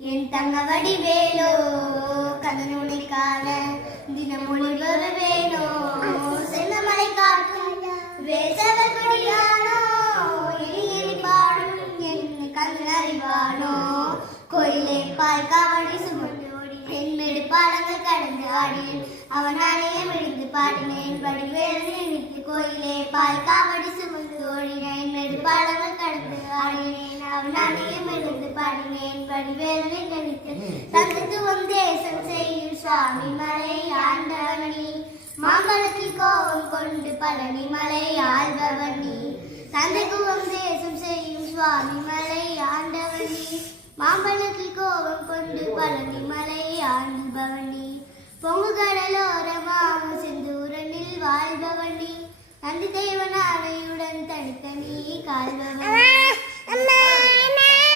என் தங்க வடிவேலோ கதனுனை காண தினமொழி வருவேனோ செந்தமலை காட்டும் வேசவ கொடியானோ எலி பாடும் என் கண்ணன் அறிவானோ கோயிலே பால் காவடி சுமந்து ஓடினேன் மேடு பாலங்கள் கடந்து ஆடினேன் அவன் நாணயம் எழுந்து பாடினேன் வடிவேல் நினைத்து கோயிலே பால் காவடி சுமந்து ஓடினேன் மேடு பாலங்கள் கடந்து ஆடினேன் அவன் நாணயம் எழுந்து பாடினேன் வடிவேல் நினைத்து தத்துவம் தேசம் செய்யும் சுவாமி மலை ஆண்டவனி மாம்பழத்தில் கோபம் கொண்டு பழனி மலை ஆள்பவனி தந்தைக்குவம் தேசம் செய்யும் சுவாமி மலை ஆண்டவனி மாம்பழத்தில் கோபம் கொண்டு பழனி மலை ஆள்பவனி பொங்கு கடலோரமாக செந்தூரனில் வாழ்பவனி நந்தி தேவன் ஆணையுடன் தனித்தனி கால்பவனி